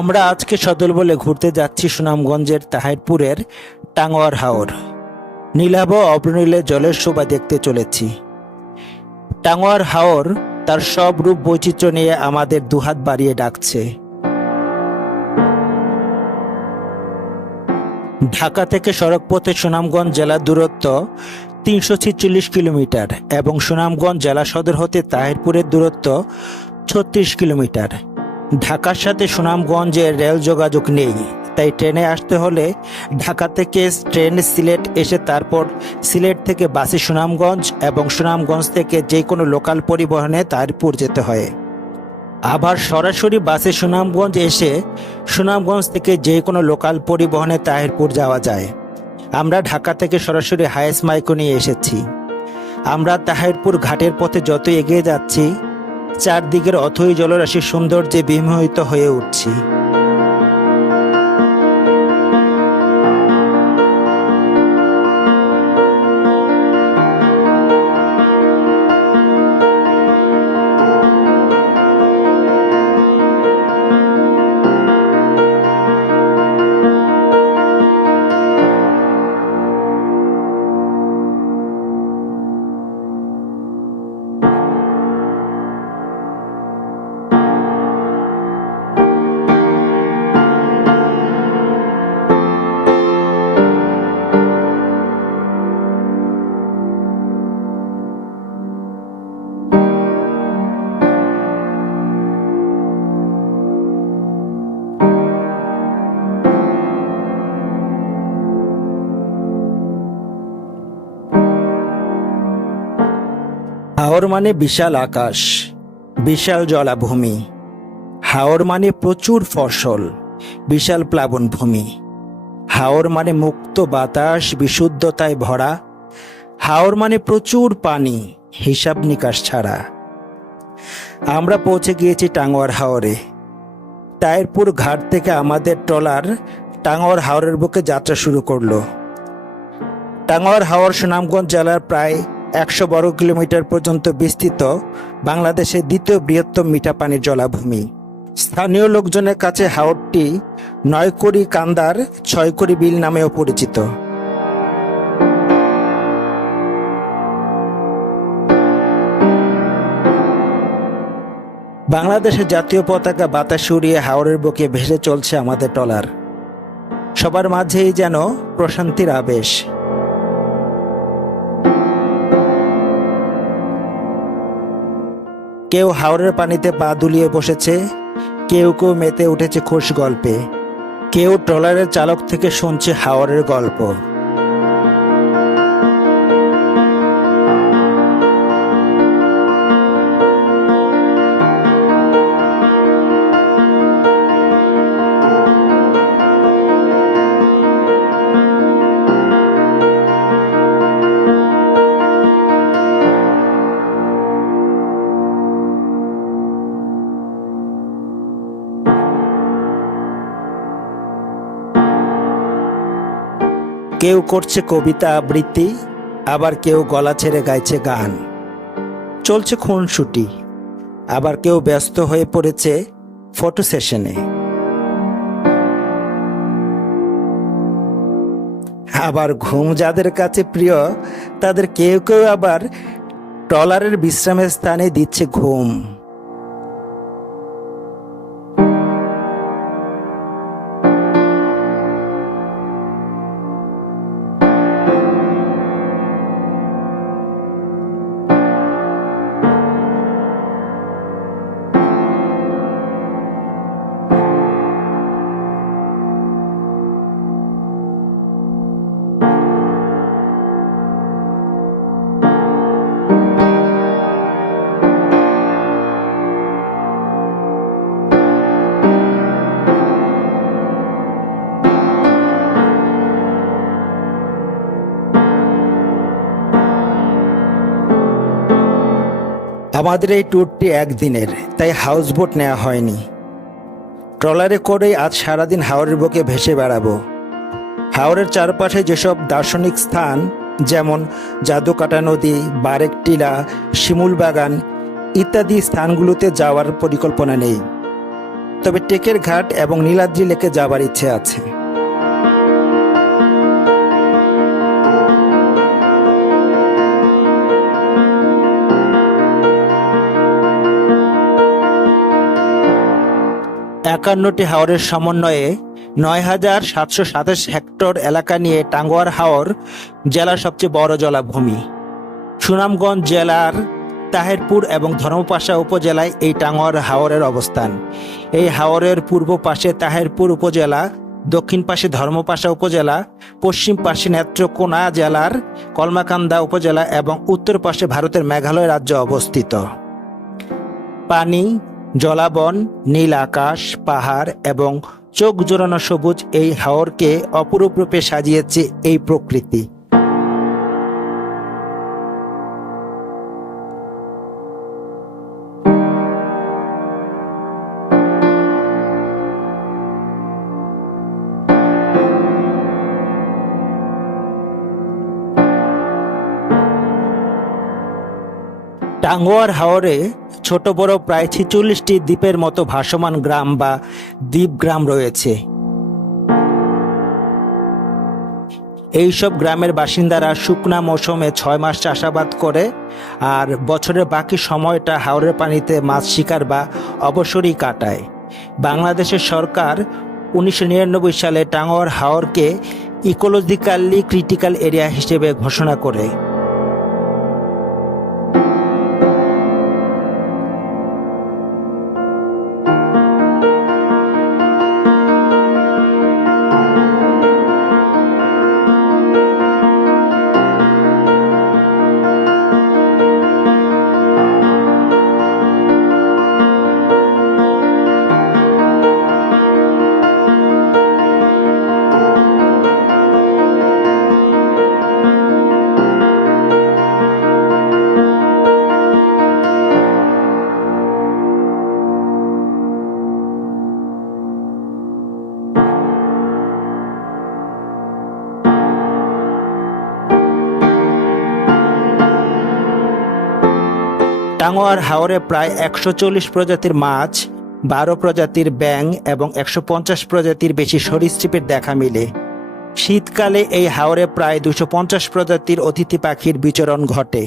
আমরা আজকে সদল বলে ঘুরতে যাচ্ছি সুনামগঞ্জের তাহিরপুরের টাঙ্গোয়ার হাওর। নীলাভ অবনীলে জলের শোভা দেখতে চলেছি। টাঙ্গোয়ার হাওর তার সব রূপ বৈচিত্র্য নিয়ে আমাদের দুহাত বাড়িয়ে ডাকছে। ঢাকা থেকে সড়কপথে সুনামগঞ্জ জেলার দূরত্ব তিনশো ছিচল্লিশ কিলোমিটার এবং সুনামগঞ্জ জেলা সদর হতে তাহিরপুরের দূরত্ব ছত্রিশ কিলোমিটার। ঢাকার সাথে সুনামগঞ্জের রেল যোগাযোগ নেই। তাই ট্রেনে আসতে হলে ঢাকা থেকে ট্রেন সিলেট এসে তারপর সিলেট থেকে বাসে সুনামগঞ্জ এবং সুনামগঞ্জ থেকে যে কোনো লোকাল পরিবহনে তাহিরপুর যেতে হয়। আবার সরাসরি বাসে সুনামগঞ্জ এসে সুনামগঞ্জ থেকে যে কোনো লোকাল পরিবহনে তাহিরপুর যাওয়া যায়। আমরা ঢাকা থেকে সরাসরি হায়েস মাইকো নিয়ে এসেছি। আমরা তাহিরপুর ঘাটের পথে যত এগিয়ে যাচ্ছি চারদিকের অথই জলরাশির সৌন্দর্যে বিমোহিত হয়ে উঠছি। হাওর মানে বিশাল আকাশ, বিশাল জলাভূমি। হাওর মানে প্রচুর ফসল, বিশাল প্লাবনভূমি। হাওর মানে মুক্ত বাতাস বিশুদ্ধতায় ভরা। হাওর মানে প্রচুর পানি, হিসাব নিকাশ ছাড়া। আমরা পৌঁছে গিয়েছি টাঙ্গোয়ার হাওরে। টায়ারপুর ঘাট থেকে আমাদের ট্রলার টাঙ্গোয়ার হাওরের বুকে যাত্রা শুরু করল। টাঙ্গোয়ার হাওর সুনামগঞ্জ জেলার প্রায় একশো বর্গ কিলোমিটার পর্যন্ত বিস্তৃত বাংলাদেশের দ্বিতীয় বৃহত্তম মিঠা পানির জলাভূমি। স্থানীয় লোকজনের কাছে হাওরটি নয়কড়ি কান্দার ছয়কড়ি বিল নামেও পরিচিত। বাংলাদেশের জাতীয় পতাকা বাতাস উড়িয়ে হাওরের বুকে ভেসে চলছে আমাদের ট্রলার সবার মাঝেই যেন প্রশান্তির আবেশ। কেউ হাওরের পানিতে পা দুলিয়ে বসেছে, কেউ কেউ মেতে উঠেছে খুশ গল্পে, কেউ ট্রলারের চালক থেকে শুনছে হাওরের গল্প। কেউ করছে কবিতা আবৃত্তি, আবার কেউ গলা ছেড়ে গাইছে গান। চলছে খুনসুটি, আবার কেউ ব্যস্ত হয়ে পড়েছে ফটো সেশনে। আবার ঘুম যাদের কাছে প্রিয়, তাদের কেউ কেউ আবার ট্রলারের বিশ্রামের স্থানে দিচ্ছে ঘুম। আমাদের এই ট্যুরটি একদিনের, তাই হাউস বোট নেওয়া হয়নি। ট্রলারে করেই আজ সারাদিন হাওরের বুকে ভেসে বেড়াবো। হাওরের চারপাশে যেসব দার্শনিক স্থান, যেমন জাদুকাটা নদী, বারেক টিলা, শিমুল বাগান ইত্যাদি স্থানগুলোতে যাওয়ার পরিকল্পনা নেই। তবে টেকের ঘাট এবং নীলাদ্রি লেকে যাবার ইচ্ছে আছে। একান্নটি হাওরের সমন্বয়ে নয় হাজার সাতশো সাতাশ হেক্টর এলাকা নিয়ে টাঙ্গুয়ার হাওর জেলার সবচেয়ে বড় জলাভূমি। সুনামগঞ্জ জেলার তাহেরপুর এবং ধর্মপাশা উপজেলায় এই টাঙ্গুয়ার হাওরের অবস্থান। এই হাওরের পূর্ব পাশে তাহেরপুর উপজেলা, দক্ষিণ পাশে ধর্মপাশা উপজেলা, পশ্চিম পাশে নেত্রকোনা জেলার কলমাকান্দা উপজেলা এবং উত্তর পাশে ভারতের মেঘালয় রাজ্য অবস্থিত। পানি জলাবন, নীল আকাশ, পাহাড় এবং চোখ জোড়ানো সবুজ এই হাওরকে অপরূপ রূপে সাজিয়েছে এই প্রকৃতি। টাঙ্গুয়ার হাওরে ছোট বড় প্রায় ছেচল্লিশটি দ্বীপের মতো ভাসমান গ্রাম বা দ্বীপ গ্রাম রয়েছে। এইসব গ্রামের বাসিন্দারা শুকনা মৌসুমে ছয় মাস চাষাবাদ করে আর বছরের বাকি সময়টা হাওরের পানিতে মাছ শিকার বা অবসরই কাটায়। বাংলাদেশের সরকার উনিশশো নিরানব্বই সালে টাঙ্গুয়ার হাওরকে ইকোলজিক্যালি ক্রিটিক্যাল এরিয়া হিসেবে ঘোষণা করে। টাঙ্গুয়ার হাওরে প্রায় একশো চল্লিশ প্রজাতির মাছ, বারো প্রজাতির ব্যাং এবং একশো পঞ্চাশ প্রজাতির বেশি সরীসৃপের দেখা মিলে। শীতকালে এই হাওরে প্রায় দুশো প্রজাতির অতিথি পাখির বিচরণ ঘটে।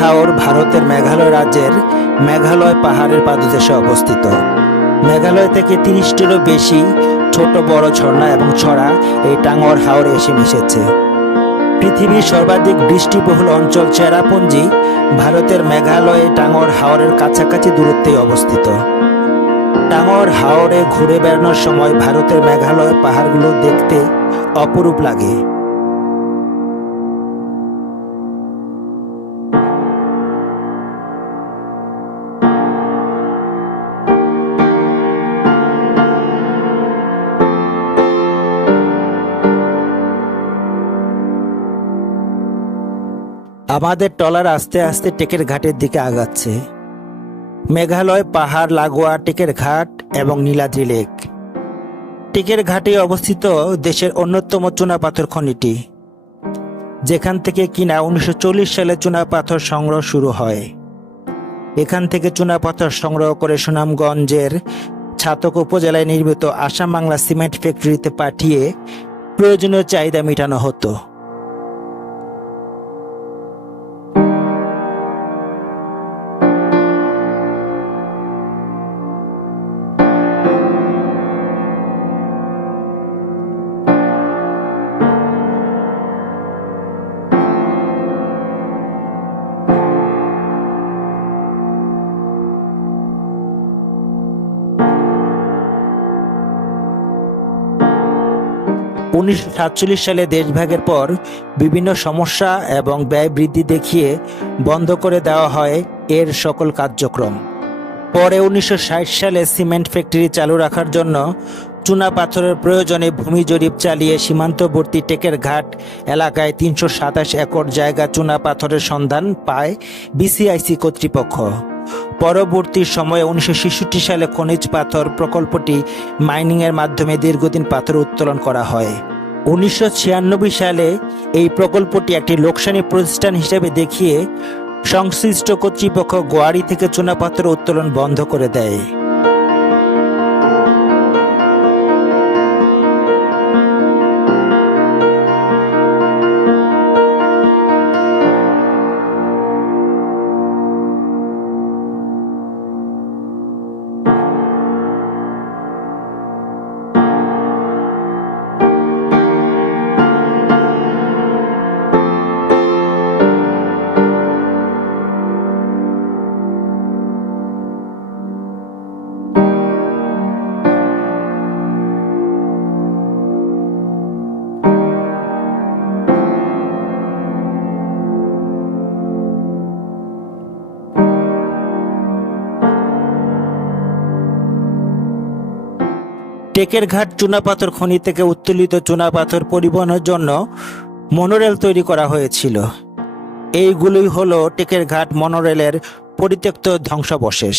হাওর ভারতের মেঘালয় রাজ্যের মেঘালয় পাহাড়ের পাদদেশে অবস্থিত। মেঘালয় থেকে তিরিশটিরও বেশি ছোট বড় ঝর্ণা এবং ছড়া এই টাঙ্গর হাওরে এসে মিশেছে। পৃথিবীর সর্বাধিক বৃষ্টিবহুল অঞ্চল চেরাপুঞ্জি ভারতের মেঘালয়ে টাঙ্গর হাওরের কাছাকাছি দূরত্বে অবস্থিত। টাঙ্গর হাওরে ঘুরে বেড়ানোর সময় ভারতের মেঘালয় পাহাড়গুলো দেখতে অপরূপ লাগে। আমাদের টলার আস্তে আস্তে টেকের ঘাটের দিকে আগাচ্ছে। মেঘালয়, পাহাড়, লাগোয়া, টেকের ঘাট এবং নীলাদ্রি লেক। টেকের ঘাটে অবস্থিত দেশের অন্যতম চুনাপাথর খনিটি, যেখান থেকে কিনা উনিশশো চল্লিশ সালে চুনাপাথর সংগ্রহ শুরু হয়। এখান থেকে চুনাপাথর সংগ্রহ করে সুনামগঞ্জের ছাতক উপজেলায় নির্মিত আসাম বাংলা সিমেন্ট ফ্যাক্টরিতে পাঠিয়ে প্রয়োজনীয় চাহিদা মেটানো হতো। উনিশশো সাতচল্লিশ সালে দেশভাগের পর বিভিন্ন সমস্যা এবং ব্যয় বৃদ্ধি দেখিয়ে বন্ধ করে দেওয়া হয় এর সকল কার্যক্রম। পরে উনিশশো ষাট সালে সিমেন্ট ফ্যাক্টরি চালু রাখার জন্য চুনা পাথরের প্রয়োজনে ভূমি জরিপ চালিয়ে সীমান্তবর্তী টেকের ঘাট এলাকায় তিনশো সাতাশ একর জায়গা চুনা পাথরের সন্ধান পায় বিসিআইসি কর্তৃপক্ষ। পরবর্তী সময়ে উনিশশো ছেষট্টি সালে খনিজ পাথর প্রকল্পটি মাইনিংয়ের মাধ্যমে দীর্ঘদিন পাথর উত্তোলন করা হয়। উনিশশো ছিয়ানব্বই সালে এই প্রকল্পটি একটি লোকসানি প্রতিষ্ঠান হিসেবে দেখিয়ে সংশ্লিষ্ট কর্তৃপক্ষ গোয়ারি থেকে চুনাপাথর উত্তোলন বন্ধ করে দেয়। টেকের ঘাট চুনাপাথর খনি থেকে উত্তোলিত চুনাপাথর পরিবহনের জন্য মনোরেল তৈরি করা হয়েছিল। এইগুলোই হলো টেকের ঘাট মনোরেলের পরিত্যক্ত ধ্বংসাবশেষ।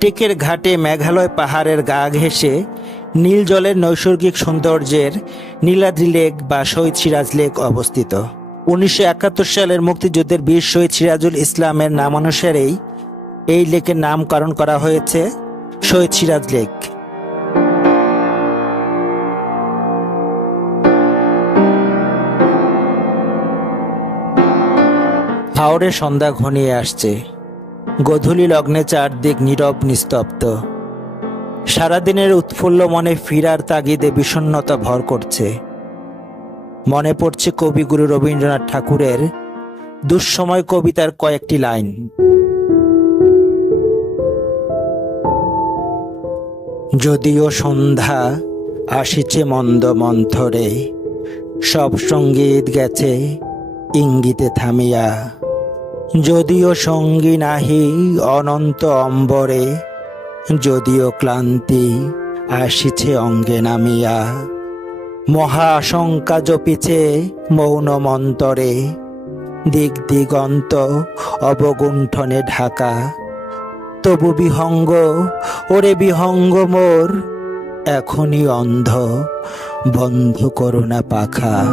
টেকের ঘাটে মেঘালয় পাহাড়ের গা ঘেঁষে নীল জলের নৈসর্গিক সৌন্দর্যের নীলাদ্রি লেক বা শহীদ সিরাজ লেক অবস্থিত। উনিশশো একাত্তর সালের মুক্তিযুদ্ধের বীর শহীদ সিরাজুল ইসলামের নামানুসারেই এই লেকের নামকরণ করা হয়েছে শহীদ সিরাজ লেক। হাওড়ে সন্ধ্যা ঘনিয়ে আসছে। গধূলি লগ্নে চারদিক নীরব নিস্তব্ধ। সারাদিনের উৎফুল্ল মনে ফিরার তাগিদে বিষণ্ণতা ভর করছে। মনে পড়ছে কবিগুরু রবীন্দ্রনাথ ঠাকুরের দুঃসময় কবিতার কয়েকটি লাইন। যদিও সন্ধ্যা আসিছে মন্দ মন্থরে, সব সংগীত গেছে ইঙ্গিতে থামিয়া। যদিও সঙ্গী নাহি অনন্ত অম্বরে, যদিও ক্লান্তি আসিছে অঙ্গে নামিয়া। মহা আশঙ্কা জপিছে মৌন মন্তরে দিক দিগন্ত অবগুণ্ঠনে ঢাকা। তবু বিহঙ্গ, ওরে বিহঙ্গ মোর, এখনই অন্ধ, বন্ধ করোনা পাখা।